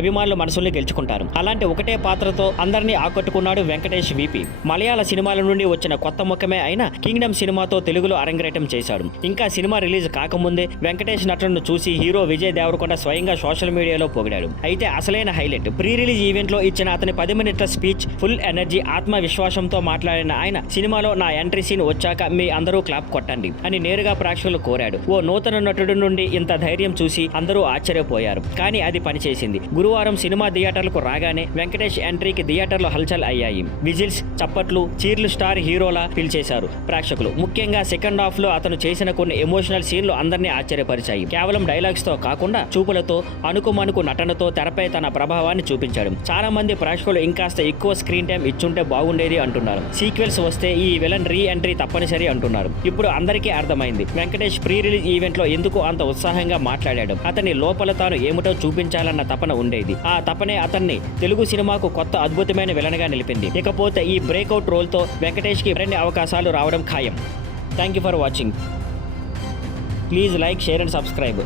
అభిమానుల మనసుల్ని గెలుచుకుంటారు. అలాంటి ఒకటే పాత్రతో అందరినీ ఆకట్టుకున్నాడు వెంకటేష్ వీపీ. మలయాళ సినిమాల నుండి వచ్చిన కొత్త ముఖమే అయిన కింగ్డమ్ సినిమాతో తెలుగులో అరంగేటం చేశాడు. ఇంకా సినిమా రిలీజ్ కాకముందే వెంకటేష్ నటనను చూసి హీరో విజయ్ దేవరకొండ స్వయంగా సోషల్ మీడియాలో పొగిడాడు. అయితే అసలైన హైలైట్ ప్రీ రిలీజ్ ఈవెంట్ లో ఇచ్చిన అతని 10 మినిట్ల స్పీచ్. ఫుల్ ఎనర్జీ, ఆత్మవిశ్వాసంతో మాట్లాడిన ఆయన సినిమాలో నా ఎంట్రీ సీన్ వచ్చాక మీ అందరూ క్లాప్ కొట్టండి అని నేరుగా ప్రేక్షకులు కోరాడు. ఓ నూతన నటుడి నుండి ఇంత ధైర్యం చూసి అందరూ ఆశ్చర్యపోయారు. కానీ అది పనిచేసింది. గురువారం సినిమా థియేటర్లకు రాగానే వెంకటేష్ ఎంట్రీకి థియేటర్లో హల్చల్ అయ్యాయి. విజిల్స్, చప్పట్లు, చీర్లు స్టార్ హీరోలా పిలిచేశారు ప్రేక్షకులు. ముఖ్యంగా సెకండ్ హాఫ్ లో అతను చేసిన కొన్ని ఎమోషనల్ సీన్లు అందరినీ ఆశ్చర్యపరిచాయి. కేవలం డైలాగ్స్ తో కాకుండా చూపులతో, అణుకుమణుకు నటనతో తెరపై తన ప్రభావాన్ని చూపించాడు. చాలా మంది ప్రేక్షకులు ఇంకాస్త ఎక్కువ స్క్రీన్ టైం ఇచ్చుంటే బాగుండేది అంటున్నారు. సీక్వెల్స్ వస్తే ఈ విలన్ రీ ఎంట్రీ తప్పనిసరి అంటున్నారు. ఇప్పుడు అందరికీ అర్థమైంది వెంకటేష్ ప్రీ రిలీజ్ ఈవెంట్ లో ఎందుకు అంత ఉత్సాహంగా మాట్లాడాడు. అతని లోపల తాను ఏమిటో చూపించాలన్న తపన ఉండేది. ఆ తపనే అతన్ని తెలుగు సినిమాకు కొత్త అద్భుతమైన విలన్ గా నిలిపింది. ఇకపోతే ఈ బ్రేక్అవుట్ రోల్ తో వెంకటేష్ కి మరిన్ని అవకాశాలు రావడం ఖాయం. Thank you for watching. Please like, share and subscribe.